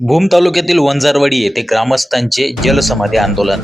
भूम तालुक्यातील वंजारवाडी येथे ग्रामस्थांचे जलसमाधी आंदोलन.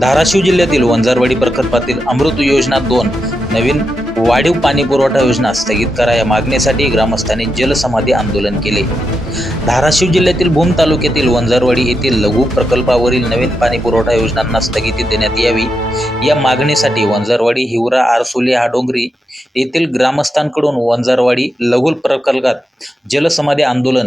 धाराशिव जिल्ह्यातील वंजारवाडी प्रकल्पातील अमृत योजना दोन नवीन वाढीव पाणी पुरवठा योजना स्थगित करा या मागणीसाठी ग्रामस्थांनी जलसमाधी आंदोलन केले. धाराशिव जिल्ह्यातील भूम तालुक्यातील वंजारवाडी येथील लघु प्रकल्पावरील नवीन पाणी पुरवठा योजनांना स्थगिती देण्यात यावी. या मागणीसाठी वंजारवाडी हिवरा आरसोली हाडोंगरी येथील ग्रामस्थांकडून वंजारवाडी लघु प्रकल्पात जलसमाधी आंदोलन